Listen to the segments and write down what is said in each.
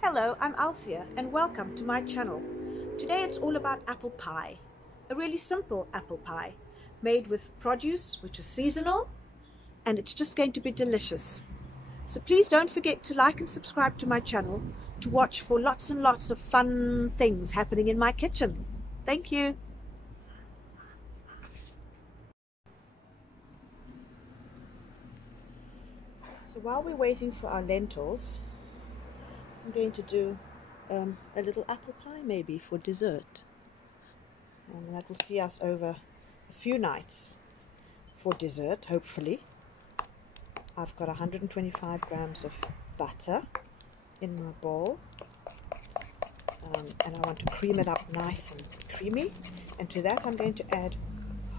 Hello, I'm Althea and welcome to my channel. Today it's all about apple pie. A really simple apple pie made with produce which is seasonal, and it's just going to be delicious. So please don't forget to like and subscribe to my channel to watch for lots and lots of fun things happening in my kitchen. Thank you. So while we're waiting for our lentils, I'm going to do a little apple pie maybe for dessert. And that will see us over a few nights for dessert, hopefully. I've got 125 grams of butter in my bowl, and I want to cream it up nice and creamy, and to that I'm going to add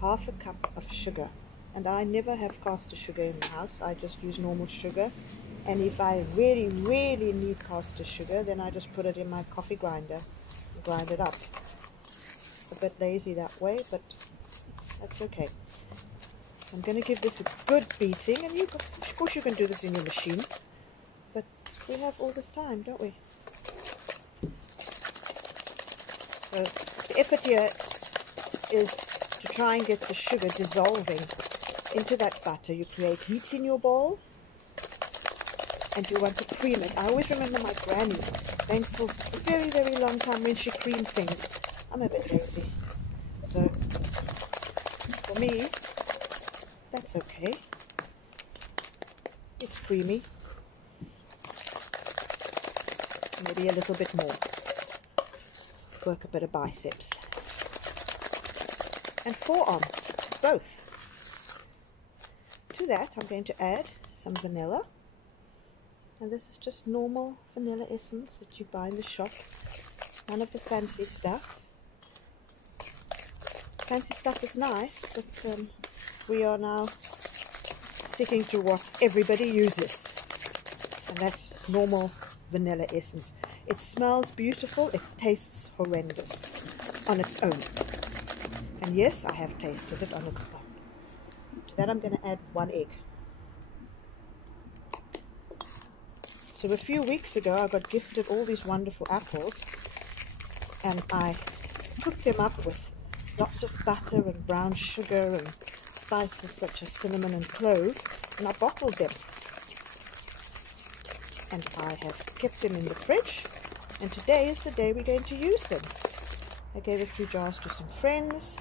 half a cup of sugar. And I never have caster sugar in the house, I just use normal sugar, and if I really need caster sugar, then I just put it in my coffee grinder and grind it up. A bit lazy that way, but that's okay. So I'm going to give this a good beating, and of course you can do this in your machine, but we have all this time, don't we? So the effort here is to try and get the sugar dissolving into that butter. You create heat in your bowl, and you want to cream it. I always remember my granny, and for a very long time when she creamed things. I'm a bit lazy, so for me that's okay. It's creamy, maybe a little bit more. Work a bit of biceps and forearm, both. To that I'm going to add some vanilla, and this is just normal vanilla essence that you buy in the shop, none of the fancy stuff. Fancy stuff is nice, but we are now sticking to what everybody uses, and that's normal vanilla essence. It smells beautiful, it tastes horrendous on its own, and yes, I have tasted it on its own. To that I'm going to add 1 egg. So a few weeks ago I got gifted all these wonderful apples, and I cooked them up with lots of butter and brown sugar and spices such as cinnamon and clove, and I bottled them, and I have kept them in the fridge, and today is the day we're going to use them. I gave a few jars to some friends,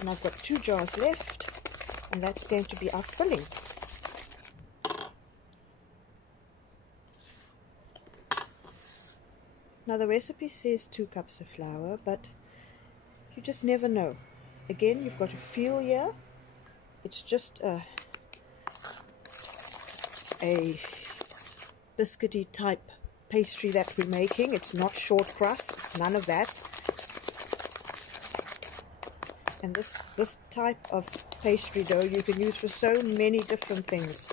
and I've got 2 jars left, and that's going to be our filling. Now the recipe says 2 cups of flour, but you just never know. Again, you've got to feel here. It's just a biscuity type pastry that we're making. It's not short crust, it's none of that. And this type of pastry dough you can use for so many different things.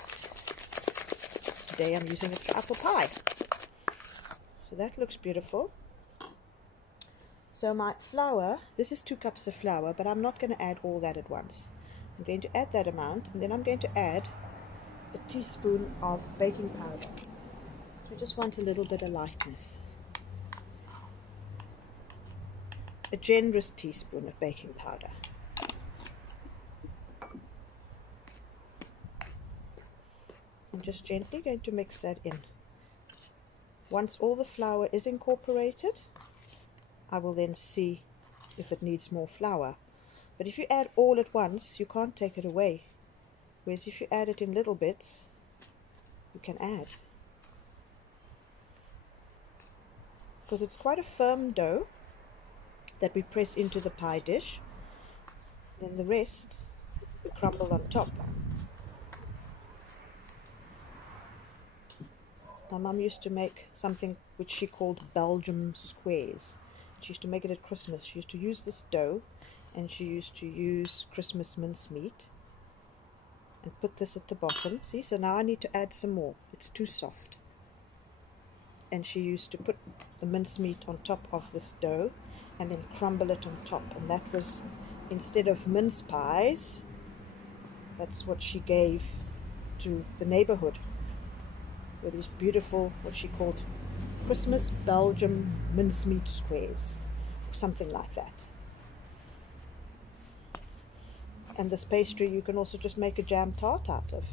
Today I'm using it for apple pie. So that looks beautiful. So my flour, this is 2 cups of flour, but I'm not going to add all that at once. I'm going to add that amount, and then I'm going to add a teaspoon of baking powder. So we just want a little bit of lightness. A generous teaspoon of baking powder. I'm just gently going to mix that in. Once all the flour is incorporated, I will then see if it needs more flour. But if you add all at once, you can't take it away. Whereas if you add it in little bits, you can add. Because it's quite a firm dough that we press into the pie dish. Then the rest we crumble on top. My mum used to make something which she called Belgium squares. She used to make it at Christmas. She used to use this dough, and she used to use Christmas mincemeat and put this at the bottom. See, so now I need to add some more. It's too soft. And she used to put the mincemeat on top of this dough and then crumble it on top. And that was, instead of mince pies, that's what she gave to the neighborhood. With these beautiful, what she called Christmas Belgium mincemeat squares, or something like that. And this pastry you can also just make a jam tart out of.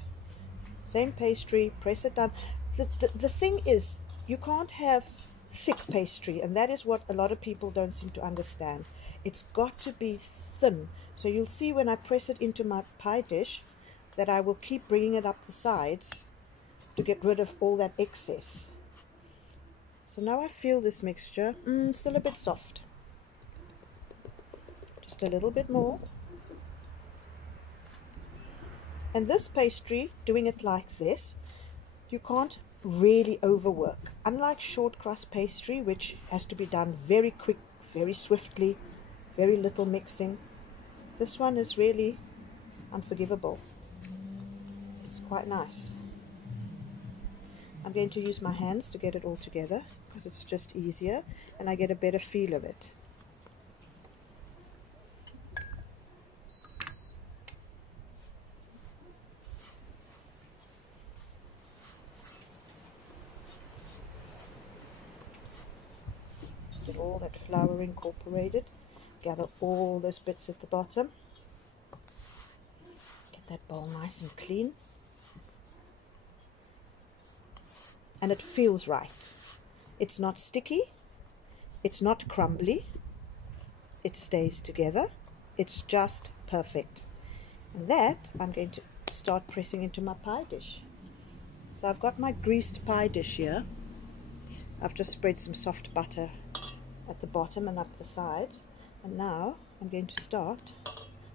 Same pastry, press it down. The thing is, you can't have thick pastry, and that is what a lot of people don't seem to understand. It's got to be thin. So you'll see when I press it into my pie dish that I will keep bringing it up the sides to get rid of all that excess. So now I feel this mixture, still a bit soft. Just a little bit more. And this pastry, doing it like this, you can't really overwork. Unlike short crust pastry, which has to be done very quick, very swiftly, very little mixing, this one is really unforgivable. It's quite nice. I'm going to use my hands to get it all together because it's just easier and I get a better feel of it. Get all that flour incorporated, gather all those bits at the bottom, get that bowl nice and clean, and it feels right. It's not sticky, it's not crumbly, it stays together, it's just perfect. And that I'm going to start pressing into my pie dish. So I've got my greased pie dish here. I've just spread some soft butter at the bottom and up the sides, and now I'm going to start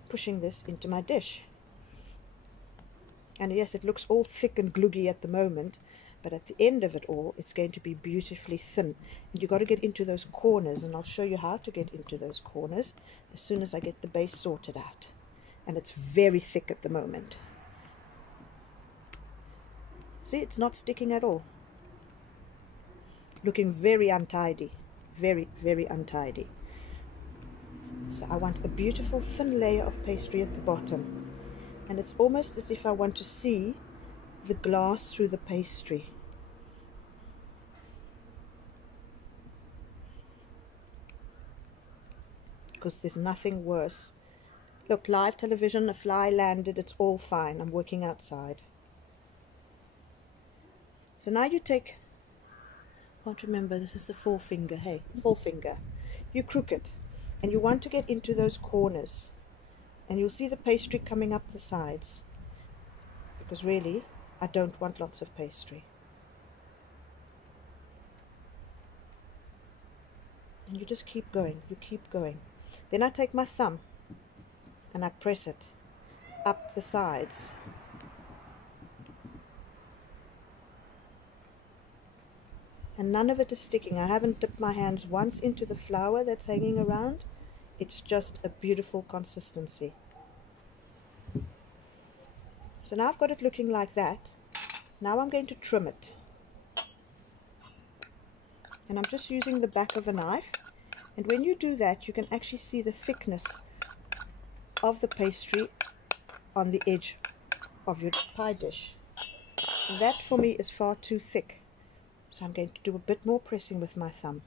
pushing this into my dish. And yes, it looks all thick and gluggy at the moment, but at the end of it all it's going to be beautifully thin, and you've got to get into those corners, and I'll show you how to get into those corners as soon as I get the base sorted out. And it's very thick at the moment. See, it's not sticking at all. Looking very untidy. Very, very untidy. So I want a beautiful thin layer of pastry at the bottom, and it's almost as if I want to see the glass through the pastry. Because there's nothing worse. Look, live television, a fly landed, it's all fine. I'm working outside. So now you take, I can't remember, this is the forefinger, hey, forefinger. You crook it, and you want to get into those corners, and you'll see the pastry coming up the sides, because really, I don't want lots of pastry. And you just keep going, you keep going. Then I take my thumb, and I press it up the sides. And none of it is sticking. I haven't dipped my hands once into the flour that's hanging around. It's just a beautiful consistency. So now I've got it looking like that. Now I'm going to trim it. And I'm just using the back of a knife. And when you do that, you can actually see the thickness of the pastry on the edge of your pie dish. And that for me is far too thick. So I'm going to do a bit more pressing with my thumb.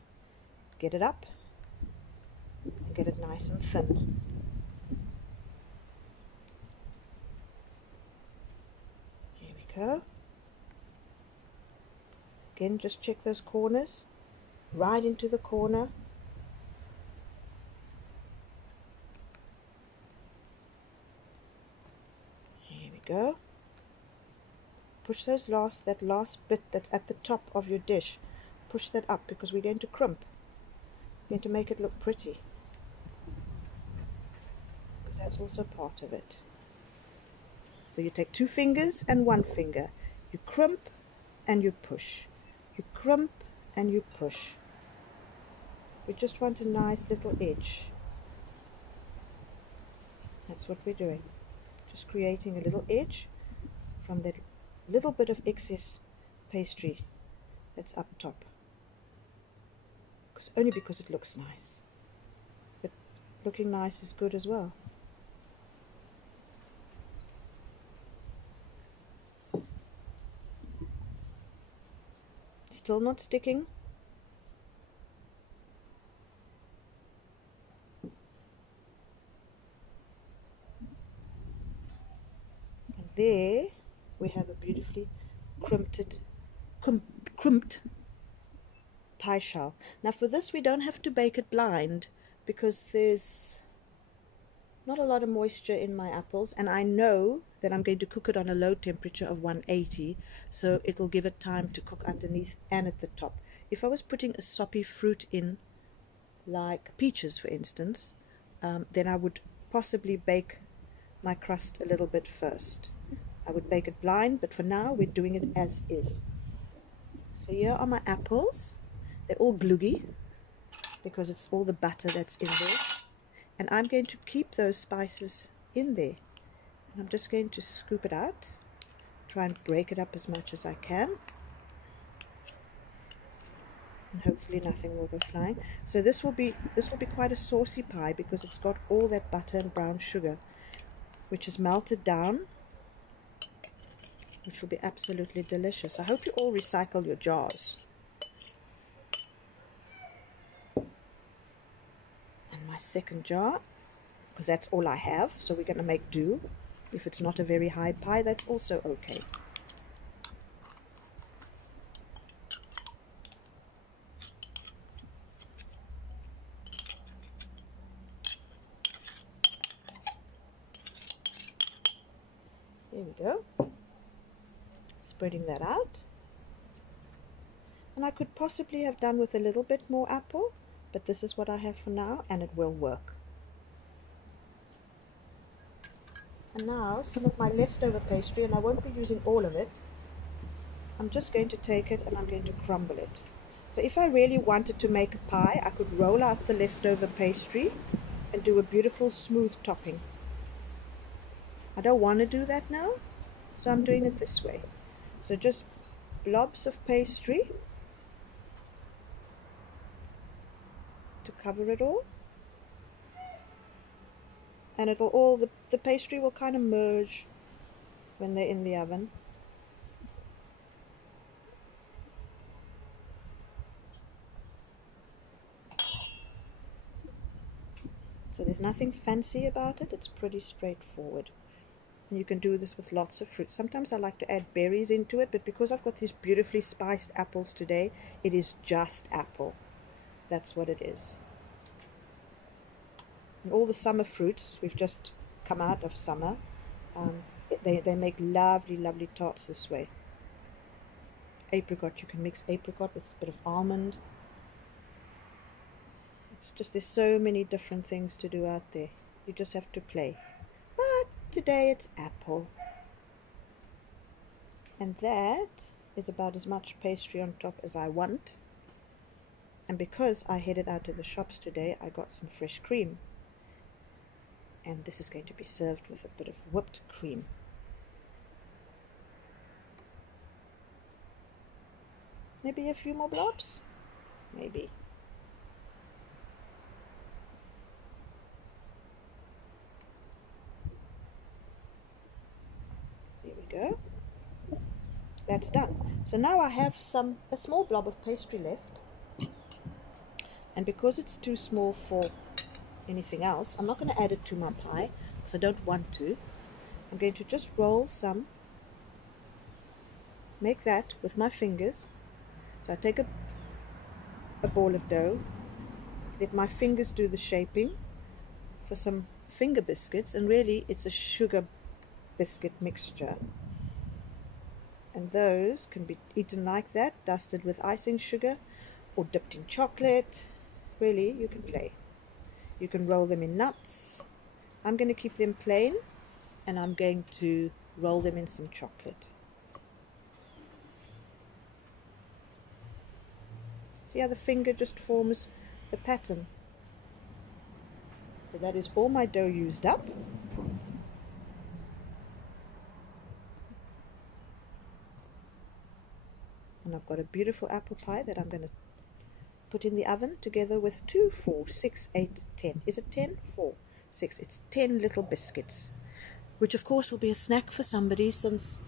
Get it up and get it nice and thin. Here we go. Again, just check those corners. Right into the corner. Here we go. Push that last bit that's at the top of your dish. Push that up because we're going to crimp. We're going to make it look pretty. Because that's also part of it. So you take 2 fingers and 1 finger. You crimp and you push. You crimp and you push. We just want a nice little edge. That's what we're doing. Just creating a little edge from that little bit of excess pastry that's up top, only because it looks nice, but looking nice is good as well. Still not sticking, crimped pie shell. Now for this we don't have to bake it blind because there's not a lot of moisture in my apples, and I know that I'm going to cook it on a low temperature of 180, so it'll give it time to cook underneath and at the top. If I was putting a soppy fruit in, like peaches for instance, then I would possibly bake my crust a little bit first. I would bake it blind, but for now we're doing it as is. So here are my apples. They're all gloogy because it's all the butter that's in there. And I'm going to keep those spices in there. And I'm just going to scoop it out, try and break it up as much as I can. And hopefully nothing will go flying. So this will be quite a saucy pie because it's got all that butter and brown sugar, which is melted down, which will be absolutely delicious. I hope you all recycle your jars. And my second jar, because that's all I have, so we're going to make do. If it's not a very high pie, that's also okay. There we go. Spreading that out. And I could possibly have done with a little bit more apple, but this is what I have for now, and it will work. And now some of my leftover pastry, and I won't be using all of it. I'm just going to take it and I'm going to crumble it. So if I really wanted to make a pie, I could roll out the leftover pastry and do a beautiful smooth topping. I don't want to do that now, so I'm doing it this way. So just blobs of pastry to cover it all. And it'll all, the pastry will kind of merge when they're in the oven. So there's nothing fancy about it, it's pretty straightforward. And you can do this with lots of fruit. Sometimes I like to add berries into it, but because I've got these beautifully spiced apples today, it is just apple. That's what it is. And all the summer fruits, we've just come out of summer, they make lovely, lovely tarts this way. Apricot, you can mix apricot with a bit of almond. It's just, there's so many different things to do out there. You just have to play. But today it's apple. And that is about as much pastry on top as I want. And because I headed out to the shops today, I got some fresh cream. And this is going to be served with a bit of whipped cream. Maybe a few more blobs? Maybe. There we go. That's done. So now I have a small blob of pastry left. And because it's too small for anything else, I'm not going to add it to my pie, because I don't want to. I'm going to just roll some, make that with my fingers. So I take a ball of dough, let my fingers do the shaping for some finger biscuits, and really it's a sugar biscuit mixture. And those can be eaten like that, dusted with icing sugar or dipped in chocolate. Really, you can play. You can roll them in nuts. I'm going to keep them plain, and I'm going to roll them in some chocolate. See how the finger just forms the pattern? So that is all my dough used up. And I've got a beautiful apple pie that I'm going to put in the oven together with 2, 4, 6, 8, 10. Is it 10? 4, 6. It's 10 little biscuits, which of course will be a snack for somebody, since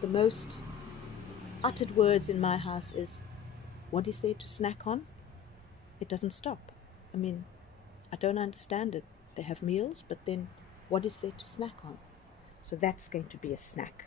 the most uttered words in my house is, what is there to snack on? It doesn't stop. I mean, I don't understand it. They have meals, but then what is there to snack on? So that's going to be a snack.